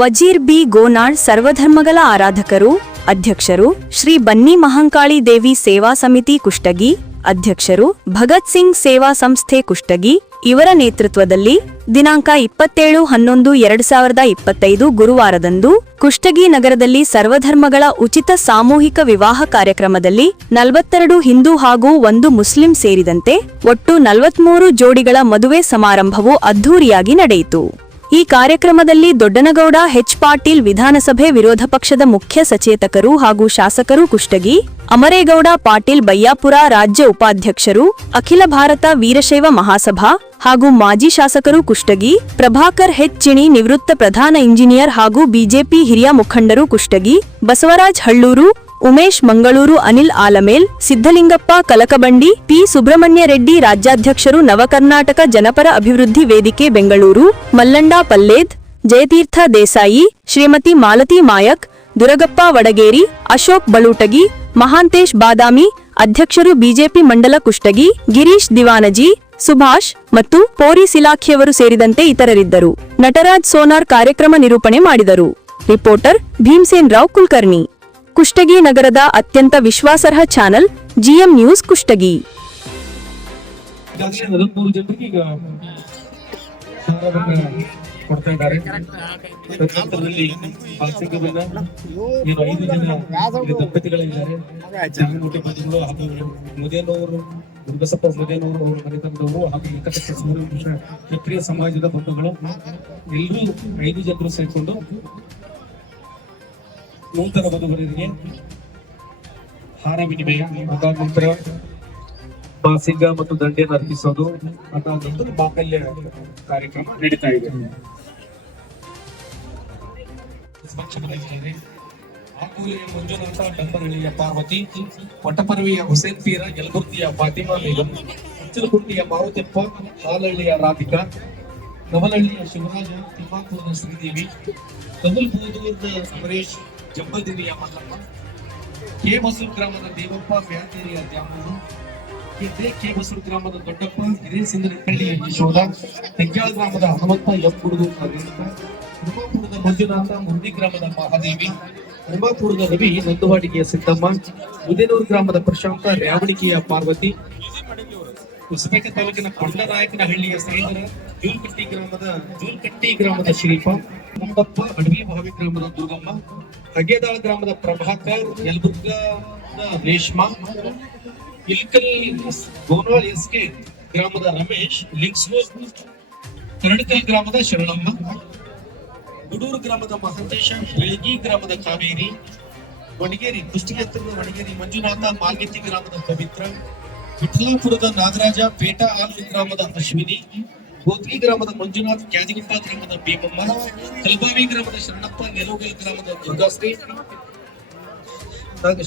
ವಜೀರ್ B. Gonal ಸರ್ವಧರ್ಮಗಳ ಆರಾಧಕರು, ಅಧ್ಯಕ್ಷರು ಶ್ರೀ ಬನ್ನಿ ಮಹಂಕಾಳಿ ದೇವಿ ಸೇವಾ ಸಮಿತಿ ಕುಷ್ಟಗಿ, ಅಧ್ಯಕ್ಷರು ಭಗತ್ ಸಿಂಗ್ ಸೇವಾ ಸಂಸ್ಥೆ ಕುಷ್ಟಗಿ, ಇವರ ನೇತೃತ್ವದಲ್ಲಿ ದಿನಾಂಕ ಇಪ್ಪತ್ತೇಳು ಹನ್ನೊಂದು ಎರಡ್ ಸಾವಿರದ ಇಪ್ಪತ್ತೈದು ಗುರುವಾರದಂದು ಕುಷ್ಟಗಿ ನಗರದಲ್ಲಿ ಸರ್ವಧರ್ಮಗಳ ಉಚಿತ ಸಾಮೂಹಿಕ ವಿವಾಹ ಕಾರ್ಯಕ್ರಮದಲ್ಲಿ ನಲವತ್ತೆರಡು ಹಿಂದೂ ಹಾಗೂ ಒಂದು ಮುಸ್ಲಿಂ ಸೇರಿದಂತೆ ಒಟ್ಟು ನಲವತ್ಮೂರು ಜೋಡಿಗಳ ಮದುವೆ ಸಮಾರಂಭವು ಅದ್ಧೂರಿಯಾಗಿ ನಡೆಯಿತು. ಈ ಕಾರ್ಯಕ್ರಮದಲ್ಲಿ ದೊಡ್ಡನಗೌಡ ಹೆಚ್ ಪಾಟೀಲ್ ವಿಧಾನಸಭೆ ವಿರೋಧ ಪಕ್ಷದ ಮುಖ್ಯ ಸಚೇತಕರು ಹಾಗೂ ಶಾಸಕರು ಕುಷ್ಟಗಿ, ಅಮರೇಗೌಡ ಪಾಟೀಲ್ ಬಯ್ಯಾಪುರ ರಾಜ್ಯ ಉಪಾಧ್ಯಕ್ಷರು, ಅಖಿಲ ಭಾರತ ವೀರಶೈವ ಮಹಾಸಭಾ ಹಾಗೂ ಮಾಜಿ ಶಾಸಕರು ಕುಷ್ಟಗಿ, ಪ್ರಭಾಕರ್ ಹೆಚ್ ಚಿಣಿ ನಿವೃತ್ತ ಪ್ರಧಾನ ಇಂಜಿನಿಯರ್ ಹಾಗೂ ಬಿಜೆಪಿ ಹಿರಿಯ ಮುಖಂಡರು ಕುಷ್ಟಗಿ, ಬಸವರಾಜ್ ಹಳ್ಳೂರು ಉಮೇಶ್ ಮಂಗಳೂರು ಅನಿಲ್ ಆಲಮೇಲ್ ಸಿದ್ದಲಿಂಗಪ್ಪ ಕಲಕಬಂಡಿ, ಪಿ ಸುಬ್ರಹ್ಮಣ್ಯ ರೆಡ್ಡಿ ರಾಜ್ಯಾಧ್ಯಕ್ಷರು ನವಕರ್ನಾಟಕ ಜನಪರ ಅಭಿವೃದ್ಧಿ ವೇದಿಕೆ ಬೆಂಗಳೂರು, ಮಲ್ಲಂಡ ಪಲ್ಲೇದ್, ಜಯತೀರ್ಥ ದೇಸಾಯಿ, ಶ್ರೀಮತಿ ಮಾಲತಿ ಮಾಯಕ್, ದುರಗಪ್ಪ ವಡಗೇರಿ, ಅಶೋಕ್ ಬಳೂಟಗಿ ಮಹಾಂತೇಶ್ ಬಾದಾಮಿ, ಅಧ್ಯಕ್ಷರು ಬಿಜೆಪಿ ಮಂಡಲ ಕುಷ್ಟಗಿ, ಗಿರೀಶ್ ದಿವಾನಜಿ, ಸುಭಾಷ್ ಮತ್ತು ಪೊಲೀಸ್ ಇಲಾಖೆಯವರು ಸೇರಿದಂತೆ ಇತರರಿದ್ದರು. ನಟರಾಜ್ ಸೋನಾರ್ ಕಾರ್ಯಕ್ರಮ ನಿರೂಪಣೆ ಮಾಡಿದರು. ರಿಪೋರ್ಟರ್ ಭೀಮ್ಸೇನ್ ರಾವ್ ಕುಲಕರ್ಣಿ. ಕುಷ್ಟಗಿ ನಗರದ ಅತ್ಯಂತ ವಿಶ್ವಾಸಾರ್ಹ channel, GM news Kushtagi. Durgasappa ಮುದೇನವರು ಅವರು ಹಾಗೂ ಕ್ಷತ್ರಿಯ ಸಮಾಜದ ಬಂಧುಗಳು ಎಲ್ಲರೂ ಐದು ಜನರು ಸೇರಿಕೊಂಡು ನೂತನ ವಧುವರರಿಗೆ ಹಾರ ವಿನಿಮಯ ಅದಾದ ಬಾಸಿಂಗ ಮತ್ತು ದಂಡೆಯನ್ನು ಅರ್ಪಿಸೋದು ಅದಾದ ಮಾಂಗಲ್ಯ ಕಾರ್ಯಕ್ರಮ ನಡೀತಾ ಇದೆ. ಆಕೂಲಿಯ ಮಂಜುನಾಥ ಡಂಬರಳ್ಳಿಯ ಪಾರ್ವತಿ, ವಟಪರವಿಯ ಹುಸೇನ್ ಪೀರ ಯಲಬುರ್ಗಿಯ ಫಾತಿಮಾ ಬೇಗಂ ಉಚ್ಚಲಗುಂಡಿಯ ಮಾರುತಿಪ್ಪ ಹಾಲಹಳ್ಳಿಯ ರಾಧಿಕಾ ನವಲಹಳ್ಳಿಯ ಶಿವರಾಜ, ತಿಮ್ಮಾಪುರದ ಶ್ರೀದೇವಿ ಕಮಲ್ಬೂದೂರದ ಸುರೇಶ್ ಮಲ್ಲಮ್ಮ ಕೆ ಮಸೂರ್ ಗ್ರಾಮದ ದೇವಪ್ಪ, ಬ್ಯಾತೇರಿಯ ದ್ಯಾಮೂರು ಕೆ ಕೆ ಮಸೂರ್ ಗ್ರಾಮದ ದೊಡ್ಡಪ್ಪ ಹಿರೇಸಿಂದನಹಳ್ಳಿಯ ಯಶೋಧ ತೆಂಗಾಳ ಗ್ರಾಮದ ಹನುಮಂತ ಎಂ. ಗುಡುಗು ಮಂಜುನಾಥ ಮುರ್ದಿ ಗ್ರಾಮದ ಮಹಾದೇವಿ ಹನುಮಾಪುರದ ರವಿ ನಂದುವಾಡಿಕೆಯ ಸಿದ್ದಮ್ಮ, ಮುದೇನೂರು ಗ್ರಾಮದ ಪ್ರಶಾಂತ ರ್ಯಾವಣಿಕೆಯ ಪಾರ್ವತಿ, ಹೊಸಪೇಟೆ ತಾಲೂಕಿನ ಕೊಂಡನಾಯಕನಹಳ್ಳಿಯ ಶ್ರೀಧರ ಜೂಲ್ಕಟ್ಟಿ ಗ್ರಾಮದ ಜೂಲ್ಕಟ್ಟಿ ಗ್ರಾಮದ ಶ್ರೀಪ ಮುಂಡಪ್ಪ ಅಡವಿ ಭಾವಿ ಗ್ರಾಮದ ದುರ್ಗಮ್ಮ ಹಗೇದಾಳ ಗ್ರಾಮದ ಪ್ರಭಾಕರ್ ಯಲಬುರ್ಗದ ರೇಷ್ಮಾ, ಇಲ್ಕಲ್ ಗೋನಾಳ್ ಎಸ್ಕೆ ಗ್ರಾಮದ ರಮೇಶ್ ಲಿಂಕ್ಸ್ವೂರ್ ಕರಡಕಲ್ ಗ್ರಾಮದ ಶರಣಮ್ಮ, ಗುಡೂರು ಗ್ರಾಮದ ಮಹಂತೇಶ ಬೆಳಗಿ ಗ್ರಾಮದ ಕಾವೇರಿ ವಣಗೇರಿ ಕುಷ್ಟಗಿ ಹತ್ತಿರದ ಮಂಜುನಾಥ ಮಾಲ್ಗಿತ್ತಿ ಗ್ರಾಮದ ಪವಿತ್ರ, ವಿಠಲಾಪುರದ ನಾಗರಾಜ, ಪೇಟಾ ಆಲ್ವಿ ಗ್ರಾಮದ ಅಶ್ವಿನಿ ಗೋತ್ಗಿ ಗ್ರಾಮದ ಮಂಜುನಾಥ್ ಕ್ಯಾದಿಗುಪ್ಪ ಗ್ರಾಮದ ಭೀಮಮ್ಮ, ಕಲ್ಬಾವಿ ಗ್ರಾಮದ ಶರಣಪ್ಪ, ನೆಲೋಗಲ್ ಗ್ರಾಮದ ದುರ್ಗಾಶ್ರೀ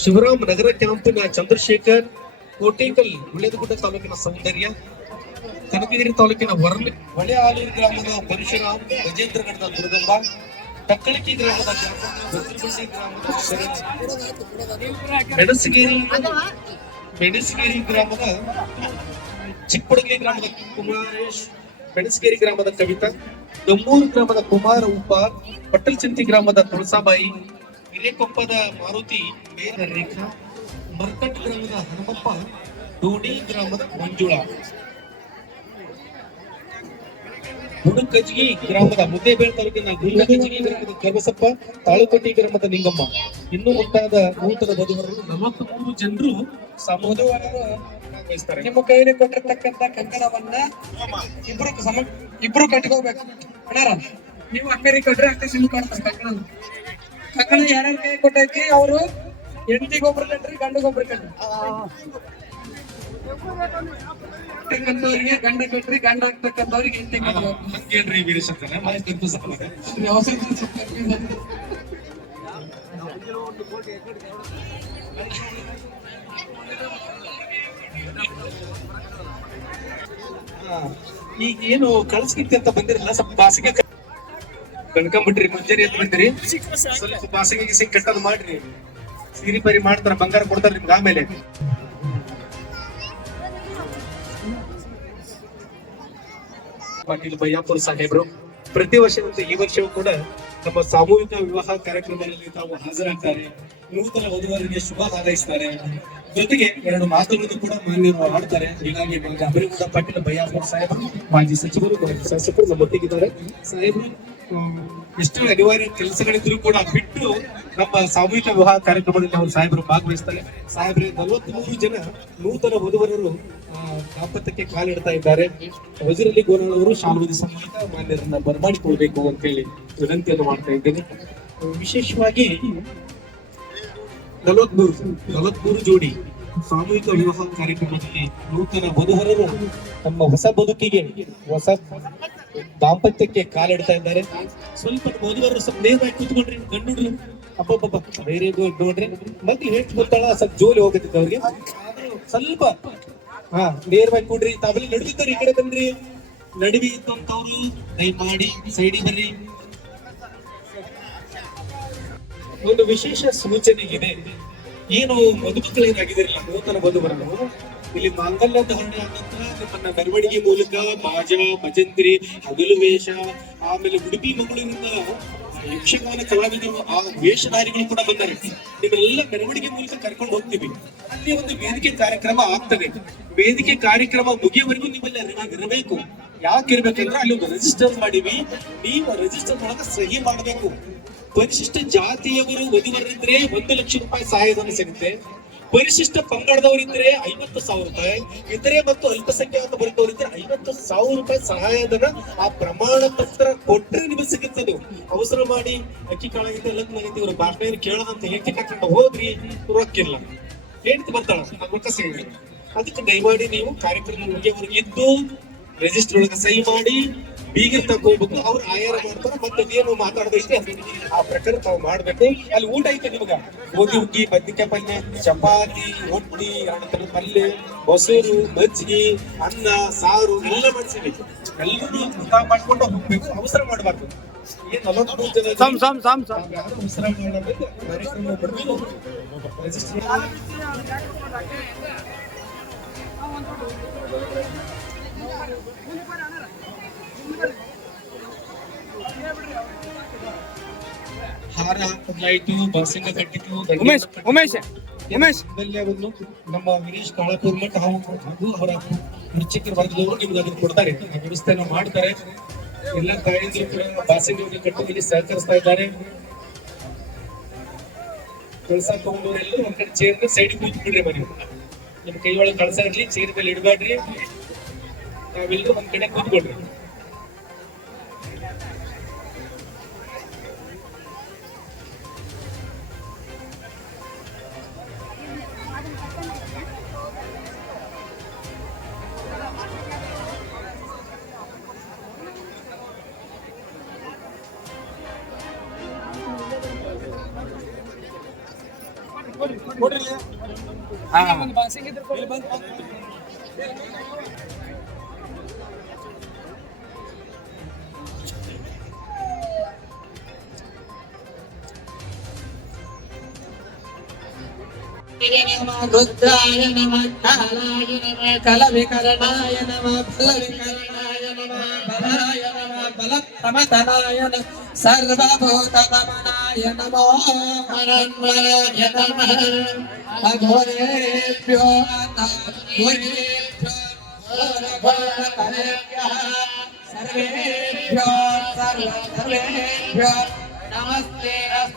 ಶಿವರಾಮ್ ನಗರ ಕ್ಯಾಂಪಿನ ಚಂದ್ರಶೇಖರ್, ಕೋಟೇಕಲ್ ಉಳೆದಗುಡ್ಡ ತಾಲೂಕಿನ ಸೌಂದರ್ಯ, ಕನಕಗಿರಿ ತಾಲೂಕಿನ ವರಲಿ ಹೊಳೆ ಆಲೂರು ಗ್ರಾಮದ ಪರಶುರಾಮ್ ಗಜೇಂದ್ರಗಢದ ದುರ್ಗಮ್ಮ ತಕ್ಕಳಿಕಿ ಗ್ರಾಮದ ಗ್ರಾಮದ ಮೆಣಸಗಿರಿ ಮೆಣಸಗಿರಿ ಗ್ರಾಮದ ಚಿಕ್ಕಪಡಗಲಿ ಗ್ರಾಮದ ಕುಮಾರೇಶ್ ಮೆಣಸಗಿರಿ ಗ್ರಾಮದ ಕವಿತಾ, ದಮ್ಮೂರು ಗ್ರಾಮದ ಕುಮಾರ ಉಪ್ಪಾರ್ ಪಟ್ಟಲ್ಚಿಂತಿ ಗ್ರಾಮದ ತುಳಸಾಬಾಯಿ, ಹಿರೇಕೊಪ್ಪದ ಮಾರುತಿ ಮೇರ ರೇಖಾ, ಮರ್ಕಟ್ ಗ್ರಾಮದ ಹನುಮಪ್ಪ, ಡೋಣಿ ಗ್ರಾಮದ ಮಂಜುಳಾ. ಗುಡುಕಜ್ಗಿ ಗ್ರಾಮದ ಮುದ್ದೇಬೇಳ್ ತಾಲೂಕಿನ ಗುಡುಕಜ್ಗಿ ಗ್ರಾಮದ ಕರ್ಬಸಪ್ಪ, ತಾಳುಕಟ್ಟಿ ಗ್ರಾಮದ ನಿಂಗಮ್ಮ. ಇನ್ನು ಮುಂತಾದ ನೂತನ ವಧುವರರು ನಲವತ್ಮೂರು ಜನರು. ಸಮೂಹದವರು ನಿಮ್ಮ ಕೈಯಲ್ಲಿ ಕೊಟ್ಟಿರ್ತಕ್ಕಂತ ಕಂಕಣವನ್ನ ಇಬ್ರು ಸಮ ಇಬ್ರು ಕಟ್ಕೋಬೇಕು ಅಣ್ಣಾರ ನೀವು ಅಕ್ಕರಿ ಕೊಟ್ರೆ ಅಕ್ಕ ಸಿಮ್ ಕೊಡ್ತಾರೆ ಕಂಕಣ. ಕಂಕಣ ಯಾರ್ಯಾರ ಕೈ ಕೊಟ್ಟೈತಿ? ಅವರು ಹೆಂಡತಿಗೊಬ್ರು ಕಟ್ರಿ ಗಂಡಗೊಬ್ರು ಕಟ್ರಿ. ಆಗ್ತಕ್ಕಂಥವ್ರಿಗೆ ಗಂಡ ಕಟ್ರಿ ಗಂಡ ಆಗ್ತಕ್ಕಂಥವ್ರಿಗೆ ಹೆಂಡತಿ ಕಟ್ಬೇಕು ಹಂಗೇನ್ರಿ ವೀರಶಂಕರ ಮಾಹಿತಿ ವ್ಯವಸಾಯ ಈಗ ಏನು ಕಳ್ಸ್ಕಿತ್ತಿ ಅಂತ ಬಂದಿರಲ್ಲ, ಸ್ವಲ್ಪ ಬಾಸಿಗೆ ಕಣ್ಕೊಂಡ್ಬಿಟ್ರಿ ಮುಂಜಾನೆ ಅಂತ ಬಂದಿರಿ ಸ್ವಲ್ಪ ಬಾಸಿಗೆ ಗಿಸಿಗೆ ಕಟ್ಟೋದು ಮಾಡ್ರಿ. ಸೀರಿ ಪರಿ ಮಾಡ್ತಾರ, ಬಂಗಾರ ಕೊಡ್ತಾರ ನಿಮ್ಗೆ ಆಮೇಲೆ. ಪಾಟೀಲ್ ಬಯ್ಯಾಪುರ ಸಾಹೇಬ್ರು, ಪ್ರತಿ ವರ್ಷದಂತೆ ಈ ವರ್ಷವೂ ಕೂಡ ನಮ್ಮ ಸಾಮೂಹಿಕ ವಿವಾಹ ಕಾರ್ಯಕ್ರಮದಲ್ಲಿ ತಾವು ಹಾಜರಾಗ್ತಾರೆ. ನೂತನ ವಧುವರಿಗೆ ಶುಭ ಹಾರೈಸ್ತಾರೆ. ಜೊತೆಗೆ ಎರಡು ಮಾತುಗಳನ್ನು ಕೂಡ ಮಾನ್ಯರು ಆಡ್ತಾರೆ ಹೀಗಾಗಿ ಅಭಿವೃದ್ಧ ಪಾಟೀಲ್ ಬಯ್ಯಾಪುರ ಸಾಹೇಬರು ಮಾಜಿ ಸಚಿವರು ಶಾಸಕರು ನಮ್ಮೊಟ್ಟಿಗಿದ್ದಾರೆ ಸಾಹೇಬರು ಎಷ್ಟೇ ಅನಿವಾರ್ಯ ಕೆಲಸಗಳಿದ್ರು ಕೂಡ ಬಿಟ್ಟು ನಮ್ಮ ಸಾಮೂಹಿಕ ವಿವಾಹ ಕಾರ್ಯಕ್ರಮದಲ್ಲಿ ಅವರು ಸಾಹೇಬರು ಭಾಗವಹಿಸ್ತಾರೆ. ಸಾಹೇಬ್ರೆ, ನಲವತ್ಮೂರು ಜನ ನೂತನ ವಧುವರರು ದಾಂಪತ್ಯಕ್ಕೆ ಕಾಲಿಡ್ತಾ ಇದ್ದಾರೆ. ವಜಿರಲ್ಲಿ ಗೋನಾಳವರು ಶಾಲುವುದಿ ಸಮೇತ ಮಾನ್ಯರನ್ನ ಬರಮಾಡಿಕೊಳ್ಬೇಕು ಅಂತ ಹೇಳಿ ವಿನಂತಿಯನ್ನು ಮಾಡ್ತಾ ಇದ್ದೇನೆ. ವಿಶೇಷವಾಗಿ ನಲವತ್ಮೂರು ನಲವತ್ಮೂರು ಜೋಡಿ ಸಾಮೂಹಿಕ ವಿವಾಹ ಕಾರ್ಯಕ್ರಮದಲ್ಲಿ ನೂತನ ವಧುಹರರು ತಮ್ಮ ಹೊಸ ಬದುಕಿಗೆ, ಹೊಸ ದಾಂಪತ್ಯಕ್ಕೆ ಕಾಲಿಡ್ತಾ ಇದ್ದಾರೆ. ಸ್ವಲ್ಪ ವಧುವರರು ಸ್ವಲ್ಪ ನೇರವಾಗಿ ಕೂತ್ಕೊಂಡ್ರಿ ಗಂಡು ಅಬ್ಬಬ್ಬಬ್ಬ ಗುಡ್ ನೋಡ್ರಿ. ಮತ್ತೆ ಹೇಳ್ತಿ ಗೊತ್ತಾಳ ಸ್ವಲ್ಪ ಜೋಲಿ ಹೋಗುತ್ತಿದ್ದ ಅವ್ರಿಗೆ. ಸ್ವಲ್ಪ, ಹಾ, ನೇರವಾಗಿ ಕೂಡ್ರಿ, ತಾವೆಲ್ಲ ನಡುವಿದ್ದವ್ರು ಈ ಕಡೆ ಬನ್ರಿ ನಡುವಿ ಇದ್ದಂತವ್ರು ದಯಮಾಡಿ ಸೈಡಿ ಬರ್ರಿ. ಒಂದು ವಿಶೇಷ ಸೂಚನೆ ಇದೆ ಏನು ಮದುಮಕ್ಕಳೇನಾಗಿದಿರಲ್ಲ ನೂತನ ಮಧುಬರನು ಇಲ್ಲಿ ಮಾಂಗಲ್ಯ ಧಾರಣೆ ನಂತರ ನಿಮ್ಮನ್ನ ಮೆರವಣಿಗೆ ಮೂಲಕ ಬಾಜ ಭಜಂತ್ರಿ ಹಗಲು ವೇಷ, ಆಮೇಲೆ ಉಡುಪಿ ಮಂಗಳೂರಿನಿಂದ ಯಕ್ಷಗಾನ ಕಲಾವಿದರು, ಆ ವೇಷಧಾರಿಗಳು ಕೂಡ ಬಂದರೆ ಇವರೆಲ್ಲ ಮೆರವಣಿಗೆ ಮೂಲಕ ಕರ್ಕೊಂಡು ಹೋಗ್ತೀವಿ. ಅಲ್ಲಿ ಒಂದು ವೇದಿಕೆ ಕಾರ್ಯಕ್ರಮ ಆಗ್ತದೆ. ವೇದಿಕೆ ಕಾರ್ಯಕ್ರಮ ಮುಗಿಯವರೆಗೂ ನಿಮ್ಮಲ್ಲಿ ಇರಬೇಕು. ಯಾಕೆ ಇರ್ಬೇಕಂದ್ರೆ ಅಲ್ಲಿ ಒಂದು ರಿಜಿಸ್ಟರ್ ಮಾಡಿವಿ. ನೀವು ರಿಜಿಸ್ಟರ್ ಒಳಗ ಸಹಿ ಮಾಡಬೇಕು. ಪರಿಶಿಷ್ಟ ಜಾತಿಯವರು ವಧುವರಿದ್ರೆ ಒಂದು ಲಕ್ಷ ರೂಪಾಯಿ ಸಹಾಯಧನ ಸಿಗುತ್ತೆ. ಪರಿಶಿಷ್ಟ ಪಂಗಡದವರಿದ್ರೆ ಐವತ್ತು ಸಾವಿರ ರೂಪಾಯಿ. ಇತರೆ ಮತ್ತು ಅಲ್ಪಸಂಖ್ಯಾತ ವರ್ಗದವರಿದ್ರೆ ಐವತ್ತು ಸಾವಿರ ರೂಪಾಯಿ ಸಹಾಯಧನ ಆ ಪ್ರಮಾಣ ಪತ್ರ ಕೊಟ್ರೆ ನಿಮಗೆ ಸಿಗುತ್ತದೆ ಅವಸರ ಮಾಡಿ ಅಕ್ಕಿ ಕಾಳಾಗಿದ್ದ ಲಗ್ನ ಇವರು ಭಾಷಣ ಕೇಳದಂತ ಹೆಂಡತಿ ಕರ್ಕೊಂಡು ಹೋದ್ರಿ ರೊಕ್ಕಿಲ್ಲ ಹೆಂಡತಿ ಬರ್ತಾಳ ಸಿಗಲ್ಲ ಅದಕ್ಕೆ ದಯಮಾಡಿ ನೀವು ಕಾರ್ಯಕ್ರಮ ಮುಗಿಯವರೆಗೆ ಇದ್ದು ರಿಜಿಸ್ಟರ್ ಒಳಗೆ ಸಹಿ ಮಾಡಿ ಬೀಗಿರ್ ತಗೋಬೇಕು ಅವ್ರು ಆಯಾರ ಮಾಡ್ತಾರೆ ಮತ್ತೆ ಅದೇನು ಇಷ್ಟೇ ಆ ಪ್ರಕಾರ ತಾವು ಮಾಡ್ಬೇಕು. ಅಲ್ಲಿ ಊಟ ಐತೆ ನಿಮಗ? ಗೋಧಿ ಹುಗ್ಗಿ ಬದ್ನಿಕಾಯಿ ಪಲ್ಯ ಚಪಾತಿ ರೊಟ್ಟಿ ತರ ಪಲ್ಯ ಮೊಸರು ಮಜ್ಜಿಗೆ ಅನ್ನ ಸಾರು ಎಲ್ಲ ಮಾಡಿಸಿವಿ ಎಲ್ಲರೂ ಊಟ ಮಾಡ್ಕೊಂಡು ಹೋಗ್ಬೇಕು ಅವಸರ ಮಾಡಬಾರ್ದು. ಕಾರ್ಯಕ್ರಮ ಹಾರ ಲೈಟು ಬಾಸಿಂಗ ಕಟ್ಟಿತು ಉಮೇಶ್ ಉಮೇಶ್ ಉಮೇಶ್. ಒಂದು ನಮ್ಮ ವಿನೇಶ್ ಕಾಳಪುರ್ ಮಠ ಹಾಗೂ ಅವರ ಮುಚ್ಚಿಕರ ವರ್ಗದವರು ನಿಮ್ಗೆ ಅದನ್ನು ಕೊಡ್ತಾರೆ ವ್ಯವಸ್ಥೆಯನ್ನು ಮಾಡ್ತಾರೆ. ಎಲ್ಲ ತಾಯಂದಿರು ಕೂಡ ಬಾಸಿಂಗ ಕಟ್ಟುವಲ್ಲಿ ಸಹಕರಿಸ್ತಾ ಇದ್ದಾರೆ. ಕೆಲಸ ತಗೊಂಡವರೆಲ್ಲರೂ ಒಂದ್ ಕಡೆ ಚೇರ್ ಸೈಡ್ ಕೂತ್ ಬಿಡ್ರಿ ಮನೆ. ನಿಮ್ ಕೈ ಒಳಗೆ ಕಳಸ ಇರ್ಲಿ ಚೇರ್ ಮೇಲೆ ಇಡಬೇಡ್ರಿ ನಾವೆಲ್ಲರೂ ಒಂದ್ ಕಡೆ ಕೂತ್ಕೊಳ್ರಿ. రుద్రాయ నమ కాలాయ నమ కలవికరణాయ నమ ఫలవికరణాయ నమ బలాయ నమ బలప్రమతనాయ నమ సర్వభూతమనాయ నమో హరన్మయ నమ. అఘోరేభ్యో అఘోరేభ్యో సర్వేభ్యో సర్వేభ్యో నమస్తే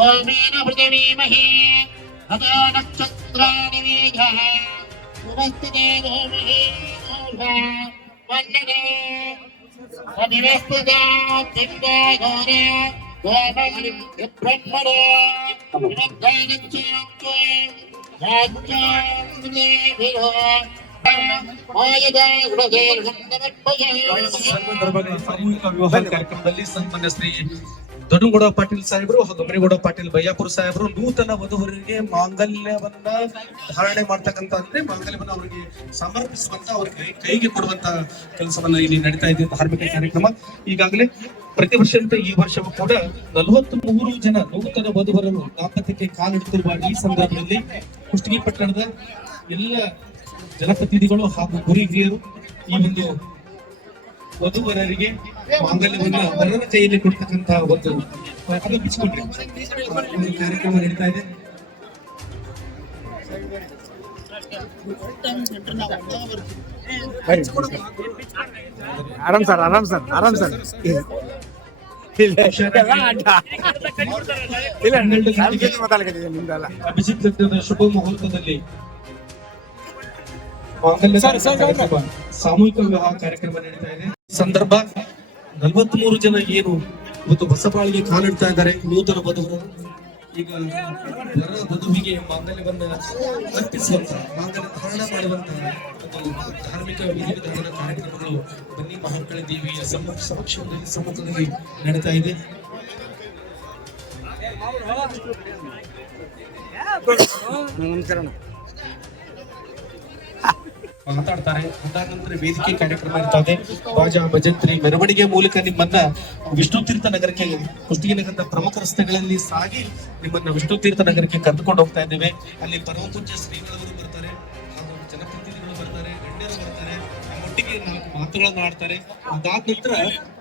ஓமேன பிருதவீமஹே அதோ நட்சத்திராணி வேக புரஸ்ததே கோமஹே மன்னதே அதிவஸ்ததா திம்பே கோரே கோமஹரி பிரம்மணே விரத்தானச்சே ವಿವಾಹ ಕಾರ್ಯಕ್ರಮದಲ್ಲಿ ಸನ್ಮಾನ್ಯ ಶ್ರೀ ದೊಡ್ಡಗೌಡ ಪಾಟೀಲ್ ಸಾಹೇಬರು ಹಾಗೂ ಮರಿಗೌಡ ಪಾಟೀಲ್ ಬಯ್ಯಾಪುರ ಸಾಹೇಬರು ನೂತನ ವಧುವರಿಗೆ ಮಾಂಗಲ್ಯವನ್ನ ಧಾರಣೆ ಮಾಡ್ತಕ್ಕಂತ ಅಂದ್ರೆ ಮಾಂಗಲ್ಯವನ್ನ ಅವರಿಗೆ ಸಮರ್ಪಿಸುವಂತ ಅವ್ರಿಗೆ ಕೈಗೆ ಕೊಡುವಂತ ಕೆಲಸವನ್ನ ಇಲ್ಲಿ ನಡೀತಾ ಇದೆ ಧಾರ್ಮಿಕ ಕಾರ್ಯಕ್ರಮ. ಈಗಾಗಲೇ ಪ್ರತಿ ವರ್ಷದಂತೆ ಈ ವರ್ಷವೂ ಕೂಡ ನಲವತ್ತ್ ಮೂರು ಜನ ನೂತನ ವಧುವರರು ದಾಂಪತ್ಯಕ್ಕೆ ಕಾಲಿಡುತ್ತಿರುವ ಈ ಸಂದರ್ಭದಲ್ಲಿ ಕುಷ್ಟಗಿ ಪಟ್ಟಣದ ಎಲ್ಲ ಜನಪ್ರತಿನಿಧಿಗಳು ಹಾಗೂ ಗುರಿ ಹಿರಿಯರು ಈ ಒಂದು ವಧುವರರಿಗೆ ಮಾಂಗಲ್ಯವನ್ನ ವರನ ಕೈಯಲ್ಲಿ ಕೊಡ್ತಕ್ಕಂತ ಒಂದು ಅದು ಬಿಚ್ಚಿಕೊಂಡ್ರಿ ಒಂದು ಕಾರ್ಯಕ್ರಮ ನಡೀತಾ ಇದೆ. ಆರಾಮ್ ಸರ್ ಆರಾಮ್ ಸರ್ ಆರಾಮ್ ಸರ್. ಅಭಿಜಿತ್ ಶುಭ ಮುಹೂರ್ತದಲ್ಲಿ ಸಾಮೂಹಿಕ ವಿವಾಹ ಕಾರ್ಯಕ್ರಮ ನಡೀತಾ ಇದೆ. ಸಂದರ್ಭ ಸಂದರ್ಭ ನಲವತ್ಮೂರು ಜನ ಏನು ಇವತ್ತು ಹೊಸ ಬಾಳಿಗೆ ಕಾಲಿಡ್ತಾ ಇದ್ದಾರೆ. ನೂತನ ಬದುಕು ಈಗ ವರ ವಧುವಿಗೆ ಮಾಂಗಲ್ಯವನ್ನ ಅರ್ಪಿಸುವಂತ ಮಾಂಗಲ್ಯ ಧಾರಣ ಮಾಡುವಂತ ಒಂದು ಧಾರ್ಮಿಕ ವಿಧಿವಿಧಾನದ ಕಾರ್ಯಕ್ರಮಗಳು ಬನ್ನಿ ಮಹಾಂಕಳ ದೇವಿಯ ಸಮ ಸಮಕ್ಷಮದಲ್ಲಿ ಸಮ್ಮುಖದಲ್ಲಿ ನಡೀತಾ ಇದೆ. ನಮಸ್ಕಾರ. ಮಾತಾಡ್ತಾರೆ ನಂತರ ವೇದಿಕೆ ಕಾರ್ಯಕ್ರಮ ಇರ್ತದೆ. ಬಾಜಾ ಭಜಂತ್ರಿ ಮೆರವಣಿಗೆ ಮೂಲಕ ನಿಮ್ಮನ್ನ ವಿಷ್ಣು ತೀರ್ಥ ನಗರಕ್ಕೆ ಕುಷ್ಟಗಿ ನಗರದ ಪ್ರಮುಖ ರಸ್ತೆಗಳಲ್ಲಿ ಸಾಗಿ ನಿಮ್ಮನ್ನ ವಿಷ್ಣು ತೀರ್ಥ ನಗರಕ್ಕೆ ಕರೆದುಕೊಂಡು ಹೋಗ್ತಾ ಇದ್ದೇವೆ. ಅಲ್ಲಿ ಪರಮಪೂಜ್ಯ ಶ್ರೀಗಳವರು ನಮ್ಮೊಟ್ಟಿಗೆ ನಾಲ್ಕು ಮಾತುಗಳನ್ನು ಆಡ್ತಾರೆ. ಅದಾದ ನಂತರ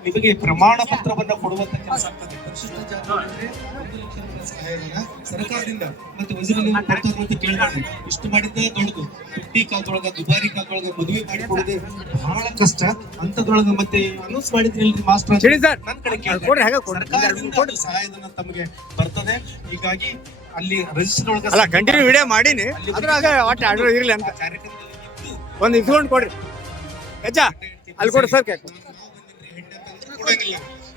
ನಿಮಗೆ ಪ್ರಮಾಣ ಪತ್ರವನ್ನ ಕೊಡುವಂತ ಕೆಲಸ ಆಗ್ತದೆ. ಪರಿಶಿಷ್ಟ ಜಾತಿ ಅಂದ್ರೆ ಒಂದು ಲಕ್ಷ ರೂಪಾಯಿ ಸಹಾಯಧನ ಸರ್ಕಾರದಿಂದ ಮತ್ತೆ ವಜೀರಲ್ಲಿ ಕೊಡ್ತಾರೆ ಅಂತ ಕೇಳ್ಬಾರ್ದು. ಇಷ್ಟು ಮಾಡಿದ್ದ ದೊಡ್ಡದು. ತುಟ್ಟಿ ಕಾದೊಳಗ ದುಬಾರಿ ಕಾದೊಳಗ ಮದುವೆ ಮಾಡಿಕೊಡದೆ ಬಹಳ ಕಷ್ಟ. ಅಂತದೊಳಗ ಮತ್ತೆ ಅನೌನ್ಸ್ ಮಾಡಿದ್ರಿ ಮಾಸ್ಟರ್. ನನ್ನ ಕಡೆ. ಸರ್ಕಾರದಿಂದ ಸಹಾಯಧನ ತಮಗೆ ಬರ್ತದೆ. ಹೀಗಾಗಿ ಅಲ್ಲಿ ರಿಜಿಸ್ಟರ್ ಒಳಗ ಅಲ್ಲ ಕಂಟಿನ್ಯೂ ವಿಡಿಯೋ ಮಾಡಿನಿ. ಅದ್ರಾಗ ಒಟ್ಟು ಆಡೋ ಇರ್ಲಿ ಅಂತ. ಒಂದು ಇಸ್ಕೊಂಡು ಕೊಡ್ರಿ. ಹೆಜ್ಜ ಅಲ್ಲಿ ಕೊಡಿ ಸರ್ ಕೇಕ್.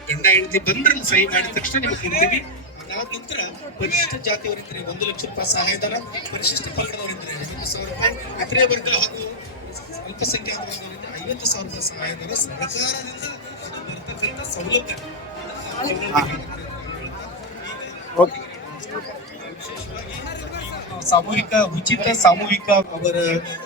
ಗಂಡ ಹೆಂಡತಿ ಬಂದ್ರೆ ಸಹಿ ಮಾಡಿದ ತಕ್ಷಣ ನಿಮಗೆ ಕೊಡ್ತೀವಿ. ಅದಾದ ನಂತರ ಪರಿಶಿಷ್ಟ ಜಾತಿಯವರಿದ್ರೆ ಒಂದು ಲಕ್ಷ ರೂಪಾಯಿ ಸಹಾಯಧನ ಪರಿಶಿಷ್ಟ ಪಂಗಡವರಿದ್ರೆ ಐವತ್ತು ಸಾವಿರ ರೂಪಾಯಿ ಇತರೆ ವರ್ಗ ಹಾಗೂ ಅಲ್ಪಸಂಖ್ಯಾತ ವರ್ಗವರಿದ್ರೆ ಐವತ್ತು ಸಾವಿರ ರೂಪಾಯಿ ಸಹಾಯಧನ ಸರ್ಕಾರದಿಂದ ಬರ್ತಕ್ಕಂಥ ಸೌಲಭ್ಯ. ಓಕೆ. ಸಾಮೂಹಿಕ ಉಚಿತ ಸಾಮೂಹಿಕ ಅವರ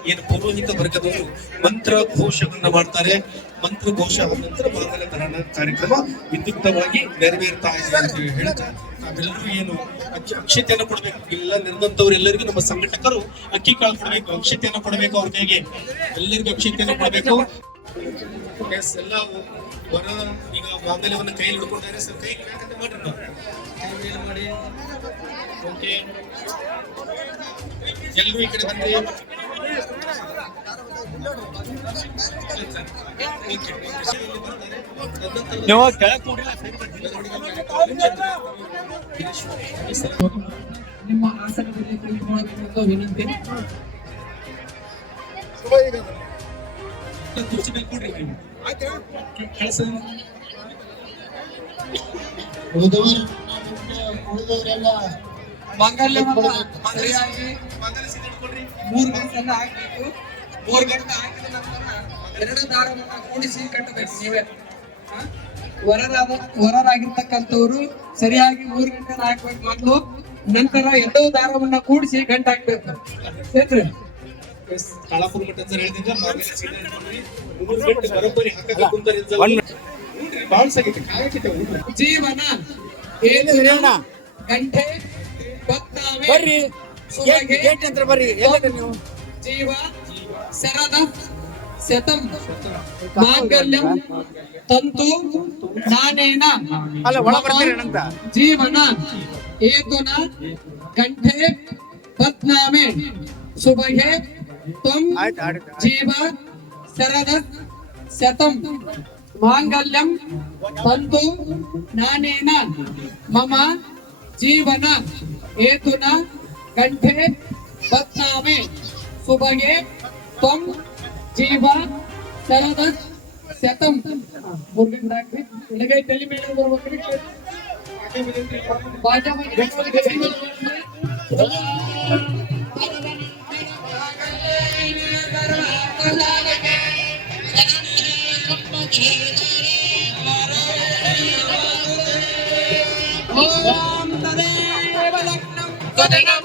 ಏನು ಪೌರೋಹಿತ ವರ್ಗದವರು ಮಂತ್ರ ಘೋಷಗಳನ್ನ ಮಾಡ್ತಾರೆ. ಮಂತ್ರ ಘೋಷ ನಂತರ ಧರಣ ಕಾರ್ಯಕ್ರಮ ವಿದ್ಯುಕ್ತವಾಗಿ ನೆರವೇರ್ತಾ ಇದೆ ಅಂತ ಹೇಳಿ ಹೇಳ್ತಾ ನಾವೆಲ್ಲರೂ ಏನು ಅಕ್ಷ- ಅಕ್ಷತೆಯನ್ನು ಕೊಡಬೇಕು. ಎಲ್ಲ ನಿರ್ದಂತವರೆಲ್ಲರಿಗೂ ಎಲ್ಲರಿಗೂ ನಮ್ಮ ಸಂಘಟಕರು ಅಕ್ಕಿ ಕಾಳು ಕೊಡಬೇಕು ಅಕ್ಷತೆಯನ್ನು ಕೊಡಬೇಕು ಅವ್ರ ಕೈಗೆ. ಎಲ್ಲರಿಗೂ ಅಕ್ಷತೆಯನ್ನು ಕೊಡಬೇಕು. ಎಸ್ ಎಲ್ಲ ವರ ಈಗ ಮಾಂಗಲ್ಯವನ್ನು ಕೈಯಲ್ಲಿ ಹಿಡ್ಕೊಂಡಿದ್ದಾರೆ ಸರ್ ಕೈ ಮಾಡ್ರಿ. ಮಾಡಿ. ಓಕೆ ಎಲ್ಲರೂ ಈ ಕಡೆ ಬಂದ್ರಿ ನೀವು ಕೆಳಕ್ ನಿಮ್ಮ ಆಸನದಲ್ಲಿ ಕುಳಿತುಕೊಳ್ಳಬೇಕು ವಿನಂತಿ. ಉಳಿದವರೆಲ್ಲ ಮಾಂಗಲ್ಯವನ್ನ ಸರಿಯಾಗಿ ಮೂರು ಗಂಟೆಲ್ಲ ಹಾಕ್ಬೇಕು ಮೂರು ಗಂಟೆ ಹಾಕಿದ ನಂತರ ಎರಡು ದಾರವನ್ನ ಕೂಡಿಸಿ ಕಟ್ಟಬೇಕು ನೀವೇ? ವರರಾದ ವರರಾಗಿರ್ತಕ್ಕಂಥವ್ರು ಸರಿಯಾಗಿ ಮೂರು ಗಂಟೆ ಹಾಕ್ಬೇಕು ಮೊದಲು. ನಂತರ ಎರಡೂ ದಾರವನ್ನ ಕೂಡಿಸಿ ಗಂಟೆ ಹಾಕ್ಬೇಕು. ಸೇತ್ರಿ ಕಾಳಾಪುರ ಮಠ ಅಂತ ಹೇಳಿದ್ರೆ ಮಾರ್ಗದ ಸೀದಾ ಇಟ್ಕೊಂಡ್ರಿ. ಮೂರು ಗಂಟೆ ಬರೋಬ್ಬರಿ ಹಾಕಕ್ಕೆ ಕುಂತಾರಿ ಜೀವನ. ಏನು ಗಂಟೆ. ಬರ್ರಿ. ಗೇಟ್ ಹತ್ರ ಬರ್ರಿ? ಎಲ್ಲದ ನೀವು? ಜೀವ ಸರದ ಶತಂ ಮಾಂಗಲ್ಯಂ ತಂತು ನಾನೇನ ಅಲ್ಲ ಒಳ ಜೀವನ ಏತುನ ಕಂಠೆ ಪತ್ನಾಮೆ ಸುಭಗೆ ತ್ವಂ ಜೀವ ಶರದ ಶತಂ ಮಾಂಗಲ್ಯಂ ತಂತು ನಾನೇನ ಮಮ ಜೀವನ ಏತುನ ಗಂಟೆ ಬತ್ನಾಮೆ ಸುಬಗೆ ತ್ವಂ ಜೀವ ಶರದ ಶತಂ ಮುರುಗನ್ ಡಾಕ್ಟ್ರಿ ಎಡಗೈ ತಲೆ ಮೇಲೆ ಬರ್ಬೇಕ್ರಿ ಬಾಜಾ ಬಾಜಾ ತಲೆ ಮೇಲೆ ಬರ್ಬೇಕ್ರಿ. ಓಂ ತದೇವ ಲಗ್ನಂ ತದನಂ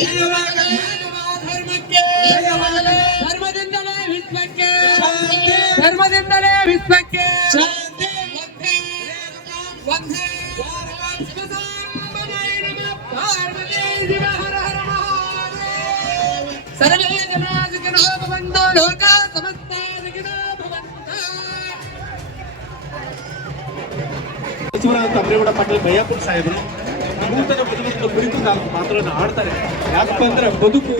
ಧರ್ಮಕ್ಕೆ ಮಾನವ ಧರ್ಮಕ್ಕೆ ಧರ್ಮದಿಂದಲೇ ವಿಶ್ವಕ್ಕೆ ಧರ್ಮದಿಂದಲೇ ವಿಶ್ವಕ್ಕೆ ವಂದೇ ವಂದೇ ಶಿವಸಾಂಬನಾಯ ನಮಃ ಪಾರ್ವತಿ ಶಿವ ಹರ ಹರ ಮಹಾದೇವ ಸರ್ವೇ ಜನಾ ಸುಖಿನೋ ಭವಂತು ಲೋಕಾ ಸಮಸ್ತಾ ಸುಖಿನೋ ಭವಂತು ಸಚಿವರಾದ ಅಮ್ರೇಗೌಡ ಪಾಟೀಲ್ ಬಯ್ಯಾಪುರ ಸಾಹೇಬರು ನೂತನ ಬದುಕಿನ ಕುರಿತು ನಾವು ಮಾತ್ರ ಆಡ್ತಾರೆ ಯಾಕಂದ್ರೆ ಬದುಕು